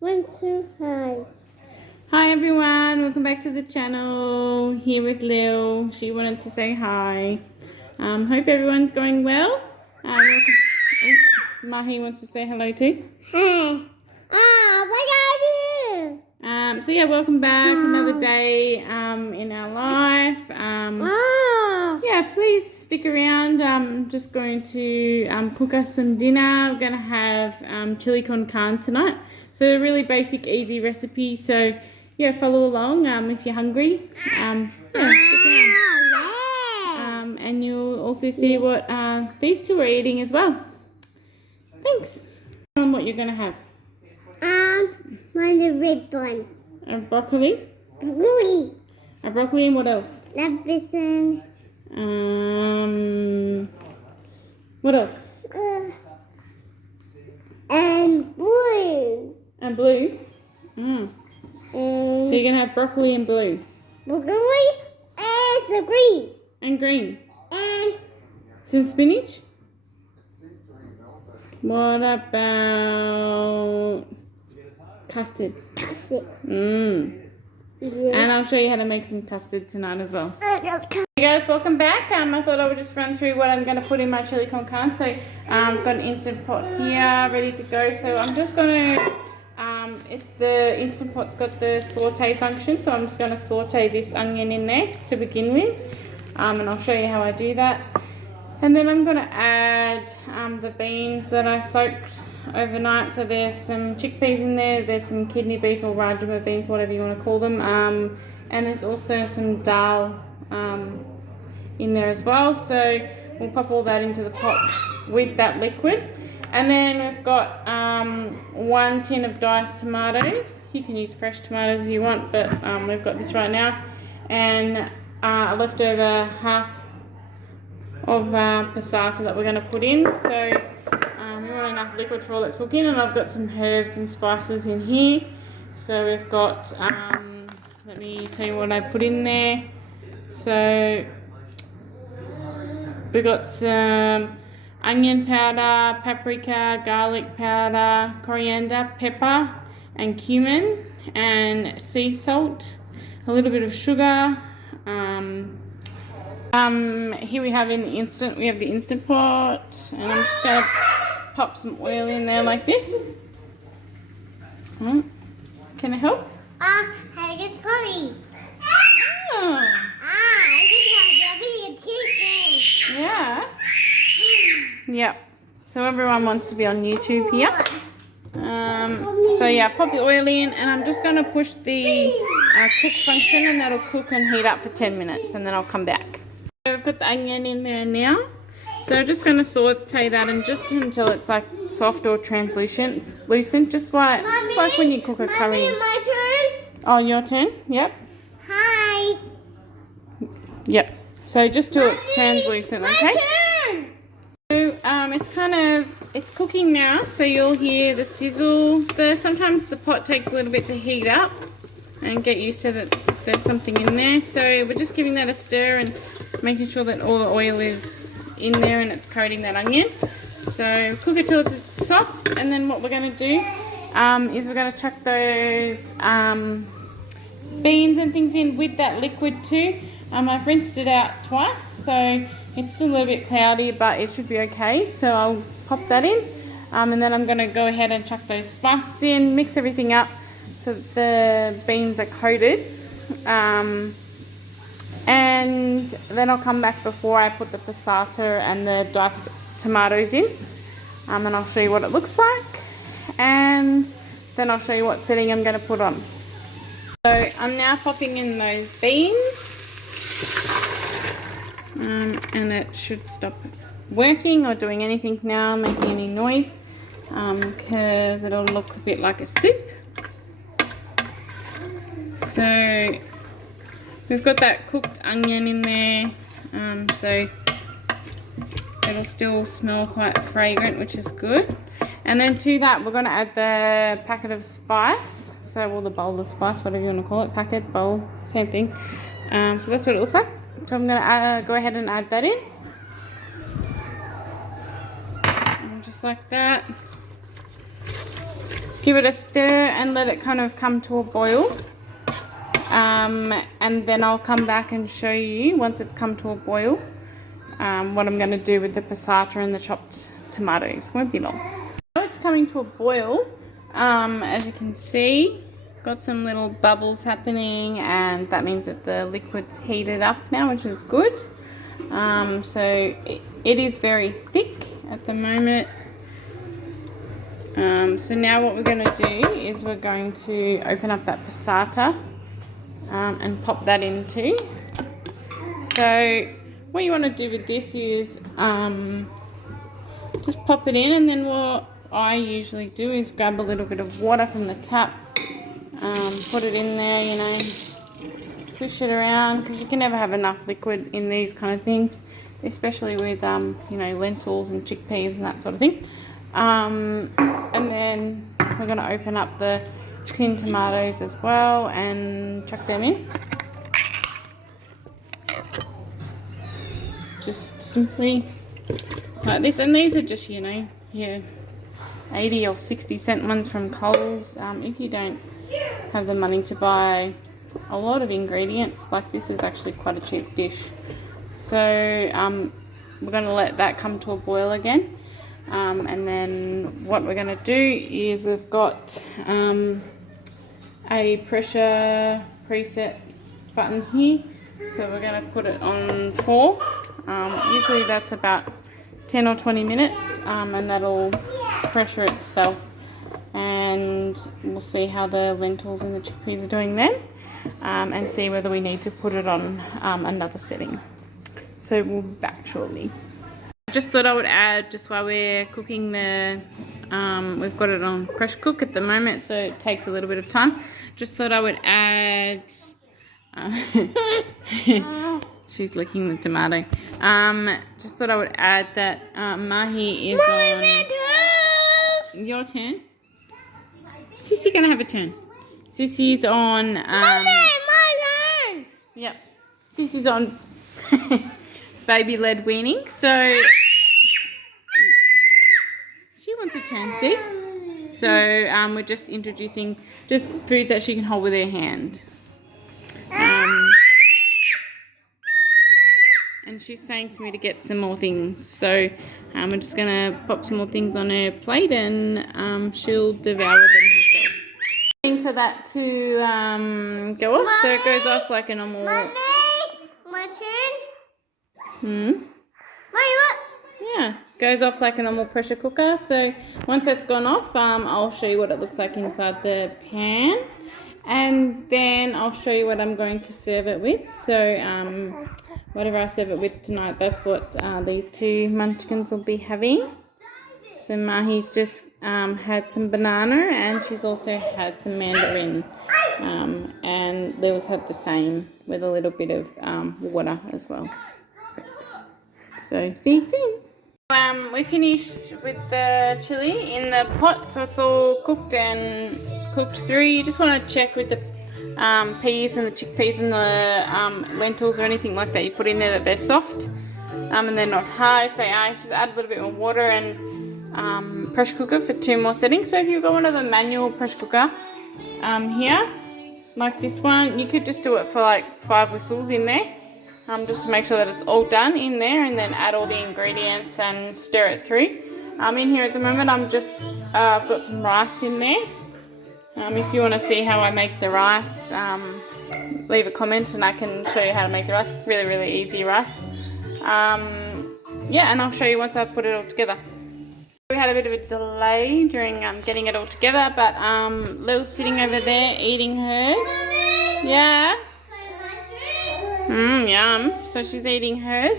One, two, hi. Hi everyone, welcome back to the channel. Here with Lil. She wanted to say hi. Hope everyone's going well. Mahi wants to say hello too. Hey. What are you? So yeah, welcome back. Another day in our life. Yeah, please stick around. I'm just going to cook us some dinner. We're going to have chili con carne tonight. So a really basic, easy recipe. So yeah, follow along if you're hungry. Yeah, stick around. And you'll also see what these two are eating as well. Thanks. Tell them what you're going to have. The red one. A broccoli. Booty. A broccoli and what else? Listen. What else? And blue. And blue. So you're gonna have broccoli and blue. Broccoli and the green. And green. And Some spinach. What about custard? custard. And I'll show you how to make some custard tonight as well. Hey guys, welcome back. I thought I would just run through what I'm going to put in my chili con carne. So I've got an Instant Pot here ready to go. So I'm just going to, the Instant Pot's got the saute function. So I'm just going to saute this onion in there to begin with. And I'll show you how I do that. And then I'm going to add the beans that I soaked overnight. So there's some chickpeas in there, there's some kidney beans or rajma beans, whatever you want to call them. And there's also some dal in there as well. So we'll pop all that into the pot with that liquid. And then we've got 1 tin of diced tomatoes. You can use fresh tomatoes if you want, but we've got this right now. And a leftover half of passata that we're going to put in. So we want enough liquid for all that's cooking, and I've got some herbs and spices in here. So we've got, let me tell you what I put in there. So we've got some onion powder, paprika, garlic powder, coriander, pepper and cumin, and sea salt, a little bit of sugar. Here we have the Instant Pot, and I'm just going to pop some oil in there like this. Can I help? How to get curry. Oh, I think I'm being a yeah. Yep. So everyone wants to be on YouTube here. So yeah, pop the oil in, and I'm just going to push the cook function, and that'll cook and heat up for 10 minutes, and then I'll come back. So we've got the onion in there now. So I'm just going to saute that, and just until it's like soft or translucent, just like when you cook a curry. Mommy, my turn. Oh, your turn? Yep. Hi. Yep. So just till it's translucent, okay? Turn. So it's cooking now, so you'll hear the sizzle. Sometimes the pot takes a little bit to heat up and get used to that there's something in there. So we're just giving that a stir and making sure that all the oil is in there and it's coating that onion. So cook it till it's soft, and then what we're going to do is we're going to chuck those beans and things in with that liquid too. I've rinsed it out twice, so it's still a little bit cloudy, but it should be okay. So I'll pop that in, and then I'm going to go ahead and chuck those spices in, mix everything up so that the beans are coated. And then I'll come back before I put the passata and the diced tomatoes in, and I'll show you what it looks like, and then I'll show you what setting I'm going to put on. So I'm now popping in those beans, and it should stop working or doing anything now, making any noise, because it'll look a bit like a soup. So we've got that cooked onion in there, so it'll still smell quite fragrant, which is good. And then to that, we're going to add the packet of spice, or the bowl of spice, whatever you want to call it, packet, bowl, same thing. So that's what it looks like. So I'm going to go ahead and add that in. And just like that. give it a stir and let it kind of come to a boil. And then I'll come back and show you, once it's come to a boil, what I'm going to do with the passata and the chopped tomatoes. Won't be long. So it's coming to a boil. As you can see, got some little bubbles happening, and that means that the liquid's heated up now, which is good. So it is very thick at the moment. So now what we're going to do is we're going to open up that passata and pop that into. So what you want to do with this is just pop it in, and then what I usually do is grab a little bit of water from the tap, put it in there, you know, swish it around, because you can never have enough liquid in these kind of things, especially with you know, lentils and chickpeas and that sort of thing. And then we're going to open up the tin tomatoes as well and chuck them in. Just simply like this, and these are just, you know, yeah, 80 or 60-cent ones from Coles. If you don't have the money to buy a lot of ingredients, like this is actually quite a cheap dish. So we're going to let that come to a boil again, and then what we're going to do is we've got a pressure preset button here, so we're going to put it on 4. Usually that's about 10 or 20 minutes, and that'll pressure itself, and we'll see how the lentils and the chickpeas are doing then, and see whether we need to put it on another setting. So we'll be back shortly. I just thought I would add, just while we're cooking the, we've got it on pressure cook at the moment, so it takes a little bit of time. Just thought I would add, she's licking the tomato. Just thought I would add that Mahi is on. Your turn. Sissy gonna have a turn. Sissy's on. my turn. Yep. Sissy's on baby-led weaning, so she wants a turn. See. So we're just introducing just foods that she can hold with her hand. And she's saying to me to get some more things, so we're just going to pop some more things on her plate, and she'll devour them herself. Waiting for that to go off. Mommy, so it goes off like a normal. Mommy, my turn. Mommy, what? Yeah, goes off like a normal pressure cooker. So once that's gone off, I'll show you what it looks like inside the pan, and then I'll show you what I'm going to serve it with. So whatever I serve it with tonight, that's what these two munchkins will be having. So Mahi's just had some banana, and she's also had some mandarin. And Lil's had the same with a little bit of water as well. So see you soon. We finished with the chili in the pot, so it's all cooked and cooked through. You just want to check with the peas and the chickpeas and the lentils or anything like that you put in there that they're soft and they're not hard. If they are, just add a little bit more water and pressure cooker for 2 more settings. So if you've got one of the manual pressure cooker here, like this one, you could just do it for like 5 whistles in there, just to make sure that it's all done in there, and then add all the ingredients and stir it through. In here at the moment, I've got some rice in there. If you want to see how I make the rice, leave a comment and I can show you how to make the rice. Really, really easy rice. Yeah, and I'll show you once I've put it all together. We had a bit of a delay during getting it all together, but Lil's sitting over there eating hers. Yeah. Yum. So she's eating hers.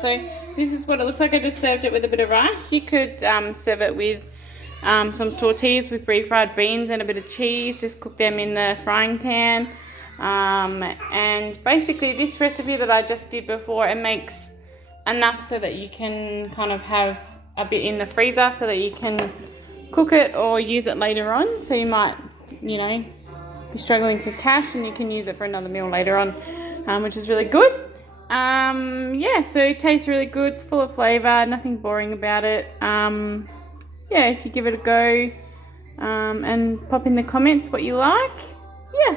So this is what it looks like. I just served it with a bit of rice. You could serve it with some tortillas with refried beans and a bit of cheese. Just cook them in the frying pan. And basically this recipe that I just did before, it makes enough so that you can kind of have a bit in the freezer so that you can cook it or use it later on. So you might, you know, be struggling for cash and you can use it for another meal later on, which is really good. Yeah, so it tastes really good. It's full of flavour, nothing boring about it. Yeah, if you give it a go, and pop in the comments what you like. Yeah.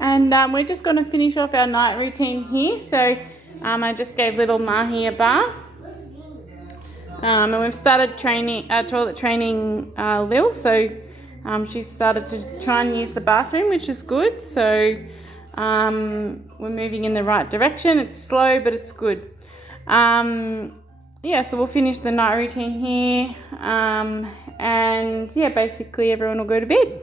And we're just going to finish off our night routine here. So I just gave little Mahi a bath. And we've started toilet training Lil. So she's started to try and use the bathroom, which is good. So we're moving in the right direction. It's slow, but it's good. Yeah, so we'll finish the night routine here. And yeah, basically everyone will go to bed.